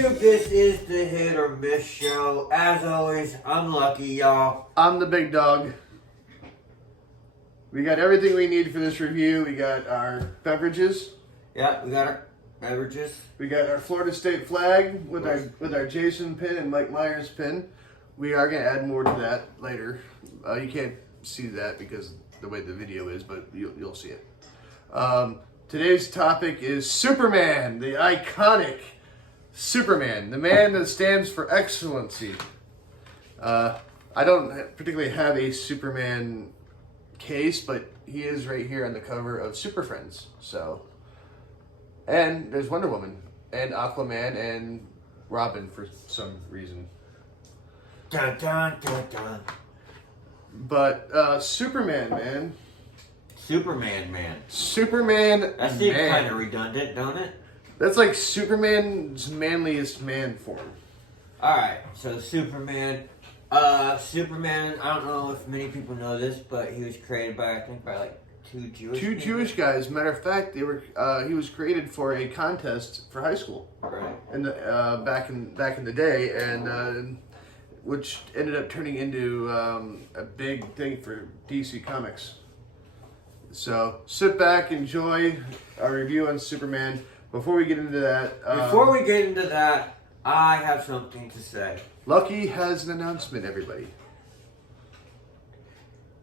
YouTube, this is the Hit or Miss Show. As always, I'm Lucky, y'all. I'm the big dog. We got everything we need for this review. We got our beverages. Yeah, we got our beverages. We got our Florida State flag with our Jason pin and Mike Myers pin. We are going to add more to that later. You can't see that because the way the video is, but you'll see it. Today's topic is Superman, the iconic Superman, the man that stands for excellency. I don't particularly have a Superman case, but he is right here on the cover of Super Friends. So, and there's Wonder Woman and Aquaman and Robin for some reason. Dun, dun, dun, dun. But Superman, man. Superman, man. Superman. That seems kind of redundant, don't it? That's like Superman's manliest man form. Alright, so Superman. Superman, I don't know if many people know this, but he was created by like two Jewish guys. Matter of fact, he was created for a contest for high school. Right. And back in the day, and which ended up turning into a big thing for DC Comics. So sit back, enjoy our review on Superman. Before we get into that, I have something to say. Lucky has an announcement, everybody.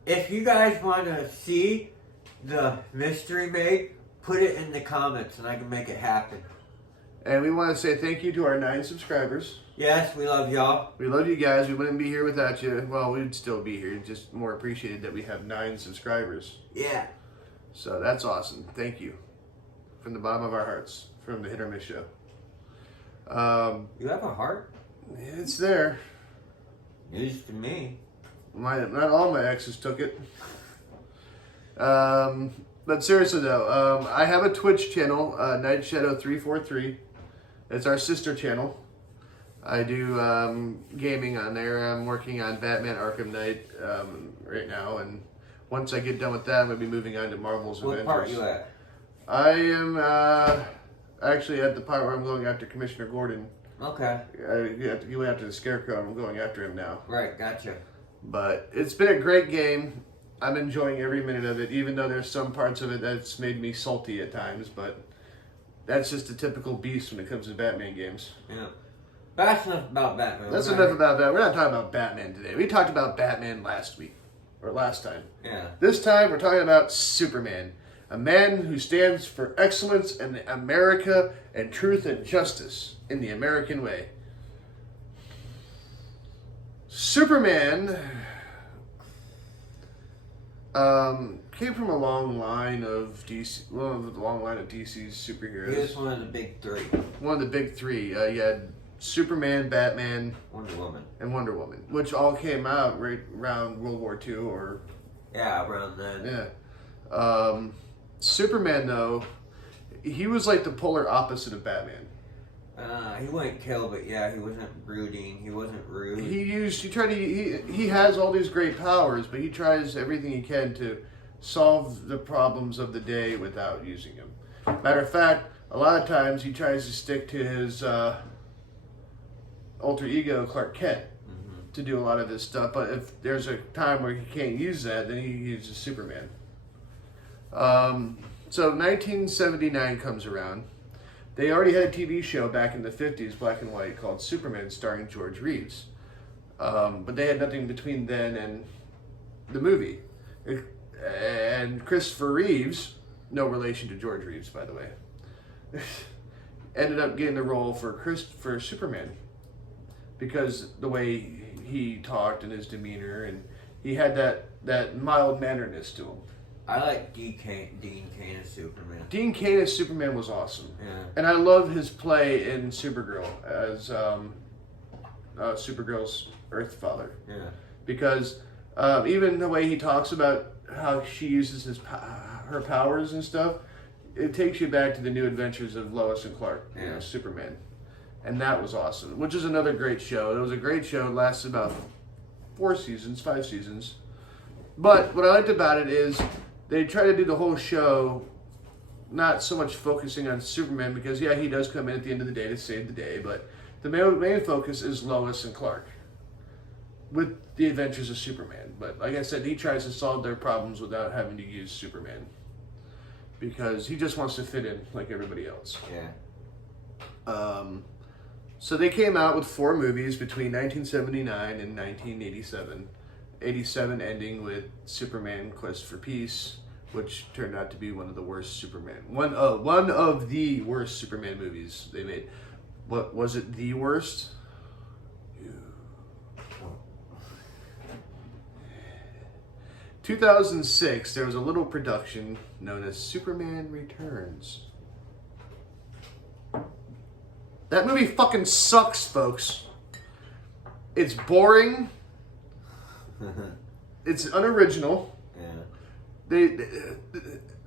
If you guys want to see the mystery made, put it in the comments and I can make it happen. And we want to say thank you to our 9 subscribers. Yes, we love y'all. We love you guys. We wouldn't be here without you. Well, we'd still be here. Just more appreciated that we have 9 subscribers. Yeah. So that's awesome. Thank you. From the bottom of our hearts. From the Hit or Miss Show. You have a heart? It's there. News to me. Not all my exes took it. But seriously though, I have a Twitch channel, Night Shadow 343. It's our sister channel. I do gaming on there. I'm working on Batman Arkham Knight right now, and once I get done with that, I'm going to be moving on to Marvel's Avengers. What part are you at? I am actually at the part where I'm going after Commissioner Gordon. Okay. You went after the Scarecrow, and I'm going after him now. Right, gotcha. But it's been a great game. I'm enjoying every minute of it, even though there's some parts of it that's made me salty at times, but that's just a typical beast when it comes to Batman games. Yeah. That's enough about Batman. That's enough about that. We're not talking about Batman today. We talked about Batman last week, or last time. Yeah. This time we're talking about Superman, a man who stands for excellence in America and truth and justice in the American way. Superman came from a long line of DC's superheroes. He was one of the big 3. One of the big 3. You had Superman, Batman, Wonder Woman, and Wonder Woman, which all came out right around World War II, or around then. Yeah. Superman though, he was like the polar opposite of Batman. He wouldn't kill, but yeah, he wasn't brooding. He wasn't rude. He has all these great powers, but he tries everything he can to solve the problems of the day without using them. Matter of fact, a lot of times he tries to stick to his alter ego Clark Kent to do a lot of this stuff. But if there's a time where he can't use that, then he uses Superman. So 1979 comes around. They already had a TV show back in the 50s, black and white, called Superman, starring George Reeves. But they had nothing between then and the movie. And Christopher Reeves, no relation to George Reeves, by the way, ended up getting the role for Superman. Because the way he talked and his demeanor, and he had that mild-manneredness to him. I like Dean Cain as Superman. Dean Cain as Superman was awesome. Yeah. And I love his play in Supergirl as Supergirl's Earth Father. Yeah. Because even the way he talks about how she uses her powers and stuff, it takes you back to the New Adventures of Lois and Clark, Superman. And that was awesome, which is another great show. It was a great show. It lasted about 5 seasons. But what I liked about it is they try to do the whole show not so much focusing on Superman, because he does come in at the end of the day to save the day, but The main focus is Lois and Clark with the adventures of Superman. But like I said, he tries to solve their problems without having to use Superman because he just wants to fit in like everybody else. Yeah. So they came out with 4 movies between 1979 and 1987. 87 ending with Superman Quest for Peace, which turned out to be one of the worst one of the worst Superman movies they made. What was it? The worst? 2006, there was a little production known as Superman Returns. That movie fucking sucks, folks. It's boring. It's unoriginal. Yeah. They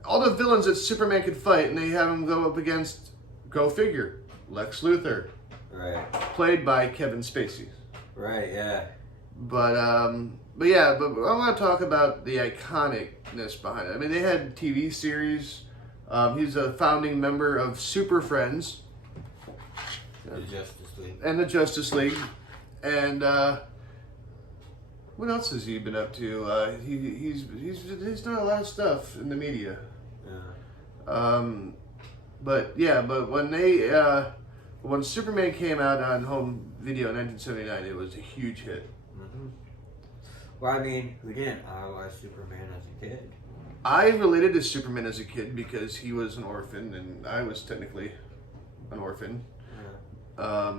all the villains that Superman could fight, and they have him go up against, go figure, Lex Luthor, Right. played by Kevin Spacey. Right. Yeah. But I want to talk about the iconicness behind it. I mean, they had TV series. He's a founding member of Super Friends. The Justice League. And the Justice League. And what else has he been up to? He's done a lot of stuff in the media. Yeah. But when Superman came out on home video in 1979, it was a huge hit. Mm-hmm. Well, I mean, who didn't idolize Superman as a kid? I related to Superman as a kid because he was an orphan and I was technically an orphan. Yeah.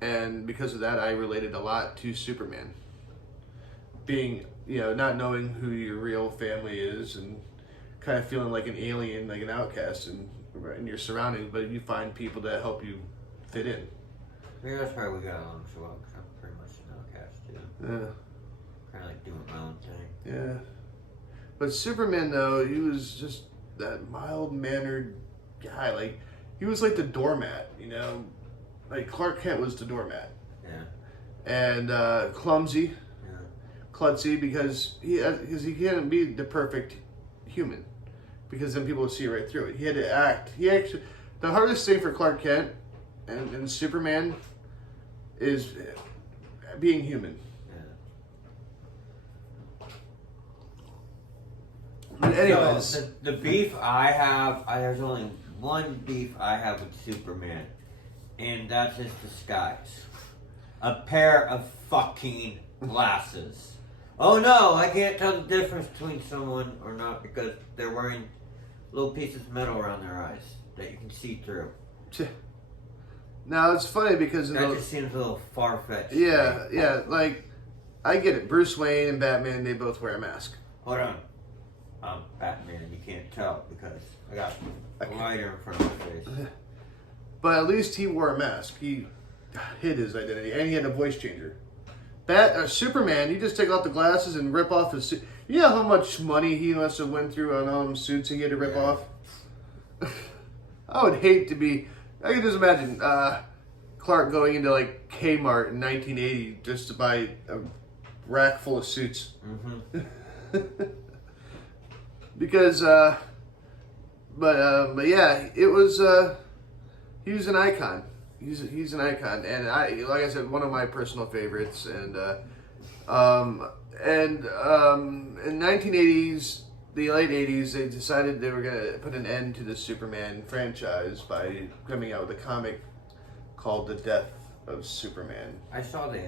And because of that, I related a lot to Superman. Being, not knowing who your real family is and kind of feeling like an alien, like an outcast in your surroundings, but you find people that help you fit in. Maybe that's why we got along so well, because I'm pretty much an outcast, too. Yeah. Kind of like doing my own thing. Yeah. But Superman, though, he was just that mild-mannered guy. Like, he was like the doormat, Like, Clark Kent was the doormat. Yeah. And clumsy, Yeah. klutzy, because he couldn't be the perfect human. Because then people would see right through it. He had to act. The hardest thing for Clark Kent and Superman is being human. But anyways, So, the beef I have, there's only one beef I have with Superman, and that's his disguise. A pair of fucking glasses. Oh no, I can't tell the difference between someone or not because they're wearing little pieces of metal around their eyes that you can see through. now it's funny because That just seems a little far-fetched. yeah, like I get it. Bruce Wayne and Batman, they both wear a mask. Hold on. I'm Batman, you can't tell because I got a lighter in front of my face. But at least he wore a mask. He hid his identity, and he had a voice changer. Superman, you just take off the glasses and rip off his suit. You know how much money he must have went through on all them suits he had to rip off? I would hate to be... I can just imagine Clark going into like Kmart in 1980 just to buy a rack full of suits. Mm-hmm. Because, but yeah, it was, he was an icon. He's an icon, and like I said, one of my personal favorites. And in 1980s, the late 80s, they decided they were gonna put an end to the Superman franchise by coming out with a comic called The Death of Superman. I saw the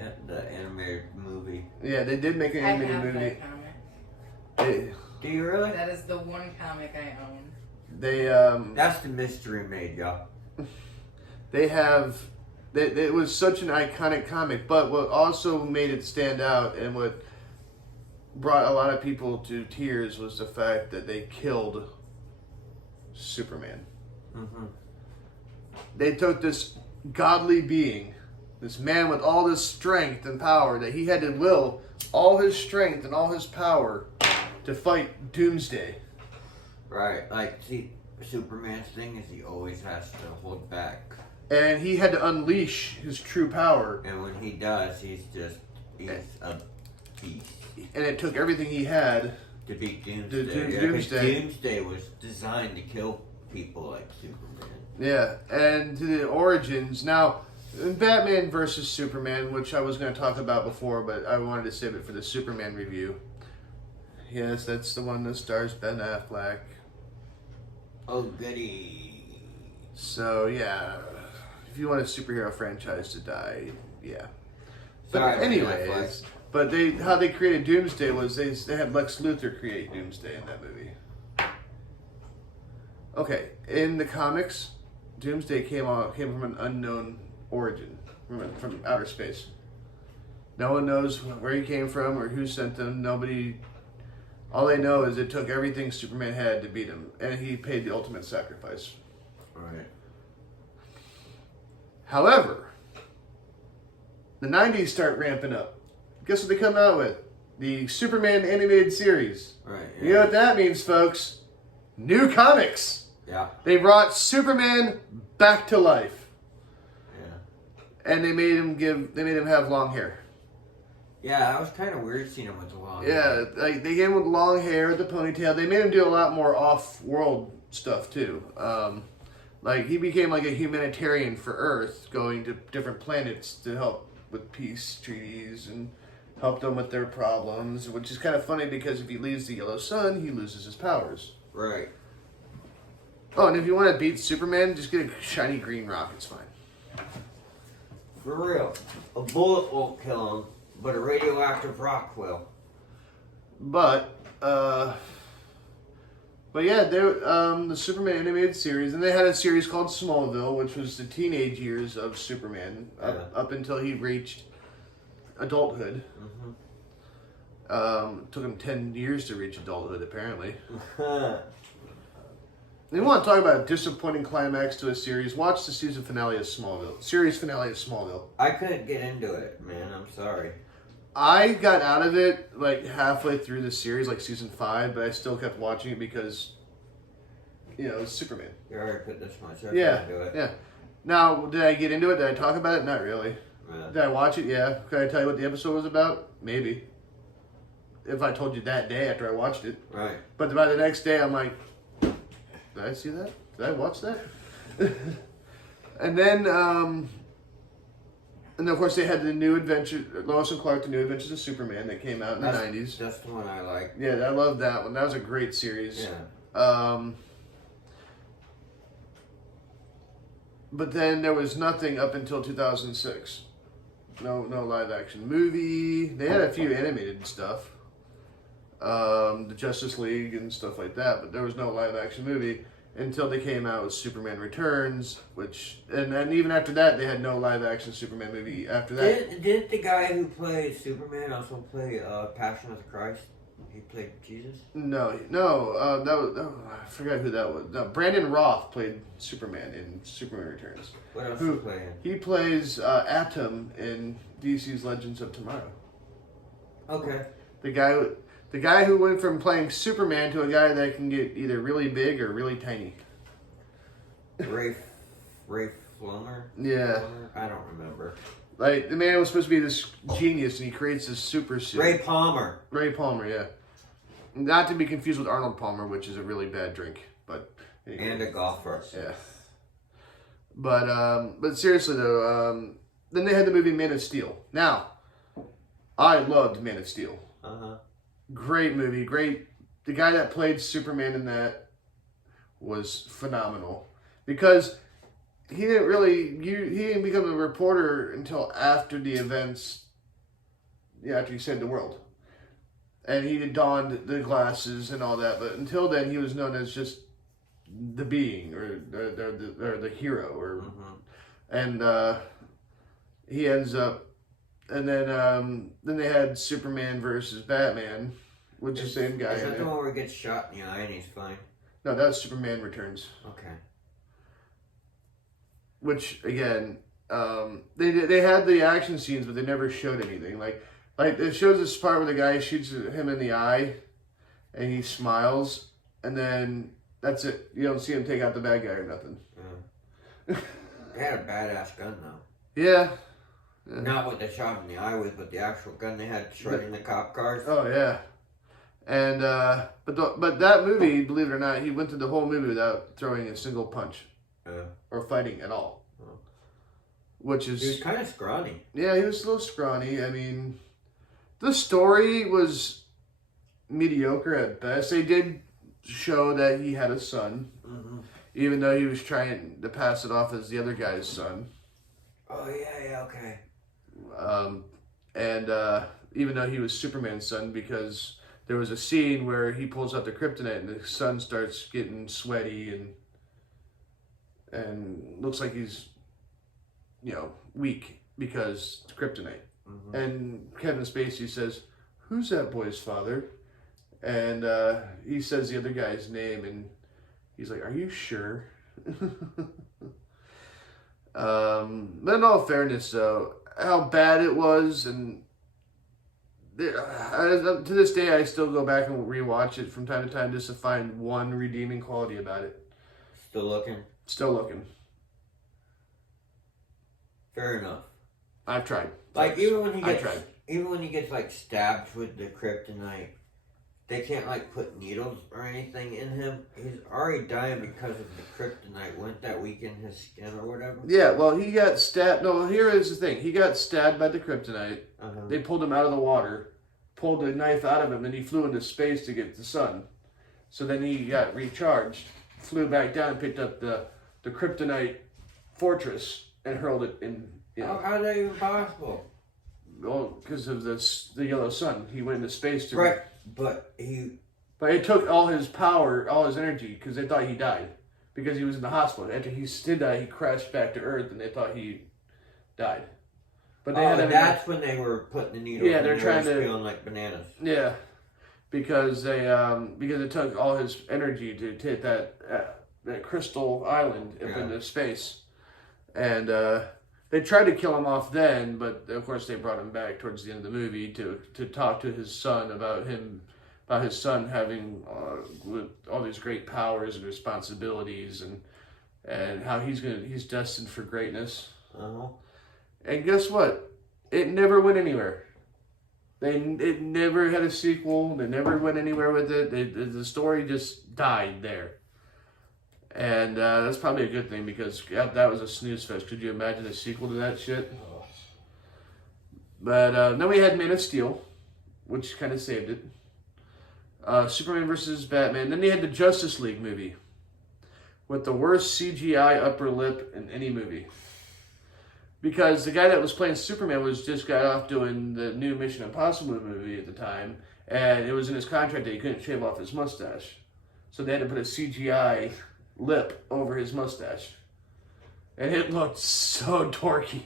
animated movie. Yeah, they did make an I animated have movie. that comic. Do you really? That is the one comic I own. That's the mystery made, y'all. It was such an iconic comic, but what also made it stand out and what brought a lot of people to tears was the fact that they killed Superman. Mm-hmm. They took this godly being, this man with all this strength and power, that he had to will all his strength and all his power to fight Doomsday. Right, like, see, Superman's thing is he always has to hold back. And he had to unleash his true power. And when he does, he's a beast. And it took everything he had To beat Doomsday. Doomsday. Doomsday was designed to kill people like Superman. Yeah, and to the origins. Now, Batman versus Superman, which I was going to talk about before, but I wanted to save it for the Superman review. Yes, that's the one that stars Ben Affleck. Oh, goody. So, yeah. If you want a superhero franchise to die, yeah. But Sorry, Ben anyways, but how they created Doomsday was they had Lex Luthor create Doomsday in that movie. Okay, in the comics, Doomsday came from an unknown origin, from outer space. No one knows where he came from or who sent him. Nobody. All they know is it took everything Superman had to beat him, and he paid the ultimate sacrifice. Right. However, the 90s start ramping up. Guess what they come out with? The Superman animated series. Right. You know what that means, folks? New comics. Yeah. They brought Superman back to life, Yeah. and they made him have long hair. Yeah, that was kind of weird seeing him with the long Yeah, hair. like they gave him long hair, the ponytail. They made him do a lot more off-world stuff too. Like he became like a humanitarian for Earth, going to different planets to help with peace treaties and help them with their problems. Which is kind of funny because if he leaves the Yellow Sun, he loses his powers. Right. Oh, and if you want to beat Superman, just get a shiny green rock. It's fine. For real. A bullet won't kill him, but a radioactive rock will. But yeah, the Superman animated series, and they had a series called Smallville, which was the teenage years of Superman up until he reached adulthood. Mm-hmm. Took him 10 years to reach adulthood, apparently. You want to talk about a disappointing climax to a series? Watch the season finale of Smallville. Series finale of Smallville. I couldn't get into it, man. I'm sorry. I got out of it like halfway through the series, like season 5, but I still kept watching it because, it's Superman. You already put this much effort Yeah, into it. yeah. Now, did I get into it? Did I talk about it? Not really. Yeah. Did I watch it? Yeah. Can I tell you what the episode was about? Maybe. If I told you that day after I watched it. Right. But by the next day, I'm like, did I see that? Did I watch that? And then, and of course, they had the New Adventure, Lois and Clark, the New Adventures of Superman that came out in the 90s. That's the one I like. Yeah, I love that one. That was a great series. Yeah. But then there was nothing up until 2006. No live action movie. They had a few animated stuff. The Justice League and stuff like that, but there was no live action movie until they came out with Superman Returns, and then even after that they had no live action Superman movie after that. Didn't the guy who played Superman also play Passion of the Christ? He played Jesus? No, that was I forgot who that was. No, Brandon Roth played Superman in Superman Returns. What else Who he playing? He plays Atom in DC's Legends of Tomorrow. Okay. The guy who went from playing Superman to a guy that can get either really big or really tiny. Ray Flummer? Yeah. Flummer? I don't remember. Like, the man was supposed to be this genius, and he creates this super suit. Ray Palmer. Ray Palmer, yeah. Not to be confused with Arnold Palmer, which is a really bad drink, but... Anyway. And a golfer. Yeah. But seriously, though, then they had the movie Man of Steel. Now, I loved Man of Steel. Uh-huh. Great movie, great. The guy that played Superman in that was phenomenal because he didn't become a reporter until after the events. Yeah, after he saved the world, and he had donned the glasses and all that. But until then, he was known as just the being or the hero, or and he ends up. And then they had Superman versus Batman, which is the same guy. Is that the one where he gets shot in the eye and he's fine? No, that was Superman Returns. Okay. Which again, they had the action scenes, but they never showed anything. Like it shows this part where the guy shoots him in the eye, and he smiles, and then that's it. You don't see him take out the bad guy or nothing. Yeah. They had a badass gun though. Yeah. Not what they shot him in the eye with, but the actual gun they had shredding the cop cars. Oh yeah, and but that movie, believe it or not, he went through the whole movie without throwing a single punch or fighting at all. which He was is kind of scrawny. yeah, he was a little scrawny. I mean, the story was mediocre at best. They did show that he had a son, Mm-hmm. even though he was trying to pass it off as the other guy's son. Oh yeah, okay. And even though he was Superman's son, because there was a scene where he pulls out the kryptonite and the son starts getting sweaty and looks like he's, weak because it's kryptonite. Mm-hmm. And Kevin Spacey says, "Who's that boy's father?" And he says the other guy's name, and he's like, "Are you sure?" But in all fairness, though, how bad it was, and to this day, I still go back and rewatch it from time to time just to find one redeeming quality about it. Still looking. Still looking. Fair enough. I've tried. Like even when I tried. he gets like stabbed with the kryptonite, they can't like put needles or anything in him. He's already dying because of the kryptonite. Wouldn't that weaken his skin or whatever? Yeah, well, he got stabbed. No, here is the thing. He got stabbed by the kryptonite. Uh-huh. They pulled him out of the water, pulled the knife out of him, and he flew into space to get the sun. So then he got recharged, flew back down, and picked up the kryptonite fortress and hurled it in. How's that even possible? Well, because of the yellow sun, he went into space to. Right, but he. But it took all his power, all his energy, because they thought he died, because he was in the hospital. After he did die, he crashed back to Earth, and they thought he died. But they had that's when they were putting the needle. Yeah, they're trying to feeling like bananas. Yeah, because because it took all his energy to hit that crystal island up into space, and they tried to kill him off then, but of course they brought him back towards the end of the movie to talk to his son about his son having all these great powers and responsibilities and how he's destined for greatness. Uh-huh. And guess what? It never went anywhere. It never had a sequel. They never went anywhere with it. The story just died there. And that's probably a good thing, because that was a snooze fest. Could you imagine a sequel to that shit? Oh. But then we had Man of Steel, which kind of saved it. Superman versus Batman. Then they had the Justice League movie with the worst CGI upper lip in any movie. Because the guy that was playing Superman just got off doing the new Mission Impossible movie at the time, and it was in his contract that he couldn't shave off his mustache. So they had to put a CGI lip over his mustache. And it looked so dorky.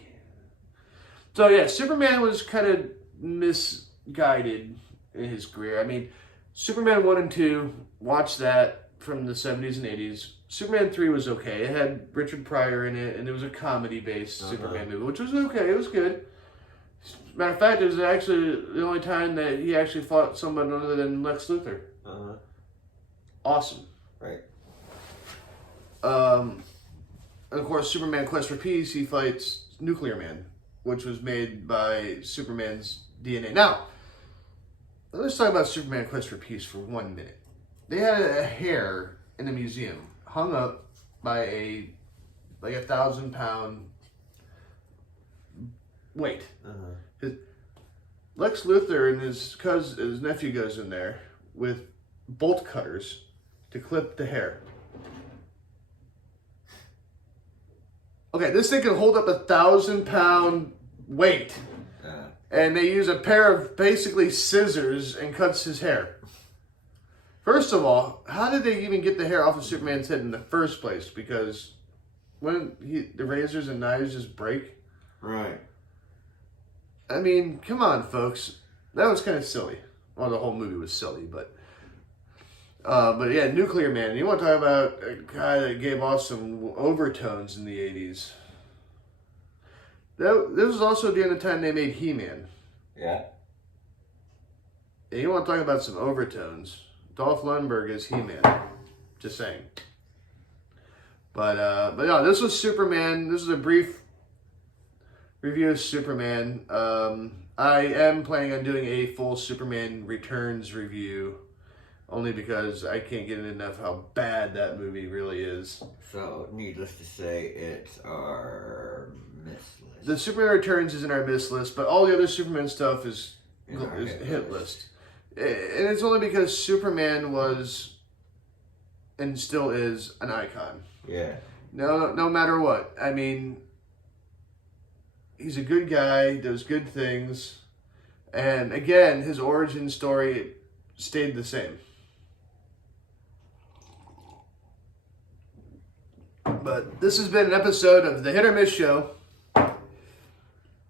So yeah, Superman was kind of misguided in his career. I mean, Superman 1 and 2, watch that from the 70s and 80s. Superman 3 was okay. It had Richard Pryor in it, and it was a comedy-based Superman movie, which was okay. It was good. Matter of fact, it was actually the only time that he actually fought someone other than Lex Luthor. Uh-huh. Awesome. Right. And of course, Superman Quest for Peace, he fights Nuclear Man, which was made by Superman's DNA. Now, let's talk about Superman Quest for Peace for 1 minute. They had a hair in a museum hung up by a 1,000-pound weight. Uh-huh. Lex Luthor and his nephew goes in there with bolt cutters to clip the hair. Okay, this thing can hold up 1,000-pound weight, and they use a pair of basically scissors and cuts his hair. First of all, how did they even get the hair off of Superman's head in the first place? Because when the razors and knives just break. Right. I mean, come on, folks. That was kind of silly. Well, the whole movie was silly, but yeah, Nuclear Man. You want to talk about a guy that gave off some overtones in the 80s. This was also during the time they made He-Man. Yeah. Yeah, you want to talk about some overtones. Dolph Lundgren is He-Man. Just saying. But no, this was Superman. This is a brief review of Superman. I am planning on doing a full Superman Returns review only because I can't get enough how bad that movie really is. So, needless to say, it's our miss list. The Superman Returns is in our miss list, but all the other Superman stuff is In our hit list. And it's only because Superman was and still is an icon. Yeah. No matter what. I mean, he's a good guy, does good things, and again, his origin story stayed the same. But this has been an episode of the Hit or Miss Show.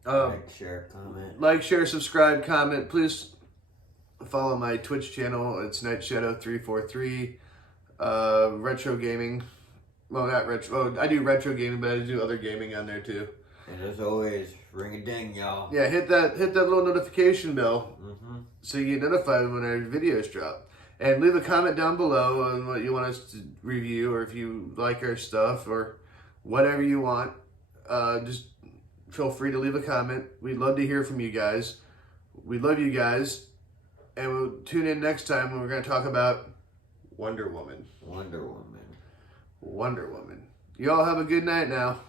Like, share, comment. Like, share, subscribe, comment. Please follow my Twitch channel. It's Night Shadow 343. Retro gaming. Well, not retro. Oh, I do retro gaming, but I do other gaming on there too. And as always, ring a ding, y'all. Yeah, hit that little notification bell Mm-hmm. so you get notified when our videos drop. And leave a comment down below on what you want us to review, or if you like our stuff, or whatever you want. Just feel free to leave a comment. We'd love to hear from you guys. We love you guys. And we'll tune in next time when we're going to talk about Wonder Woman. Wonder Woman. Wonder Woman. You all have a good night now.